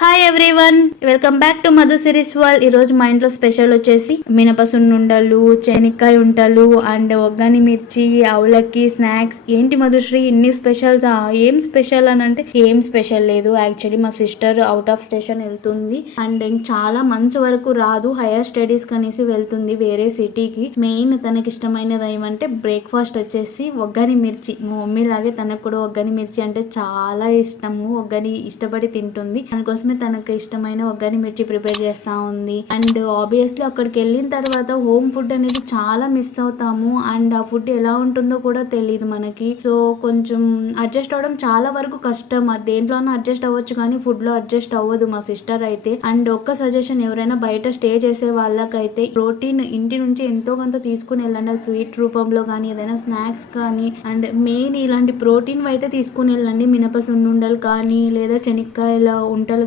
Hi everyone, welcome back to Madhu series world. ఈరోజు మా ఇంట్లో స్పెషల్ వచ్చేసి మినపసున్నుండలు, చెనిక్కాయ ఉంటలు అండ్ ఒగ్గాని మిర్చి, ఆవులకి స్నాక్స్. ఏంటి మధుశ్రీ ఇన్ని స్పెషల్స్? ఏం స్పెషల్ అని అంటే ఏం స్పెషల్ లేదు. యాక్చువల్లీ మా సిస్టర్ అవుట్ ఆఫ్ స్టేషన్ వెళ్తుంది అండ్ చాలా మంత్స్ వరకు రాదు. హైయర్ స్టడీస్ కనేసి వెళ్తుంది వేరే సిటీకి. మెయిన్ తనకి ఇష్టమైనది ఏమంటే బ్రేక్ఫాస్ట్ వచ్చేసి ఒగ్గాని మిర్చి. మా మమ్మీ లాగే తనకు కూడా ఒగ్గాని మిర్చి అంటే చాలా ఇష్టము. ఒగ్గాని ఇష్టపడి తింటుంది. అందుకోసం తనకు ఇష్టమైన ఒగ్గాని మిర్చి ప్రిపేర్ చేస్తా ఉంది. అండ్ ఆబ్వియస్లీ అక్కడికి వెళ్ళిన తర్వాత హోమ్ ఫుడ్ అనేది చాలా మిస్ అవుతాము. అండ్ ఆ ఫుడ్ ఎలా ఉంటుందో కూడా తెలియదు మనకి. సో కొంచెం అడ్జస్ట్ అవడం చాలా వరకు కష్టం. అది దేంట్లోనూ అడ్జస్ట్ అవ్వచ్చు కానీ ఫుడ్ లో అడ్జస్ట్ అవ్వదు మా సిస్టర్ అయితే. అండ్ ఒక్క సజెషన్, ఎవరైనా బయట స్టే చేసే వాళ్ళకైతే ప్రోటీన్ ఇంటి నుంచి ఎంతో కొంత తీసుకుని వెళ్ళండి. స్వీట్ రూపంలో కానీ ఏదైనా స్నాక్స్ కానీ అండ్ మెయిన్ ఇలాంటి ప్రోటీన్ అయితే తీసుకుని వెళ్ళండి. మినప సున్నుండలు కానీ లేదా చెనిక్కాయల ఉంటలు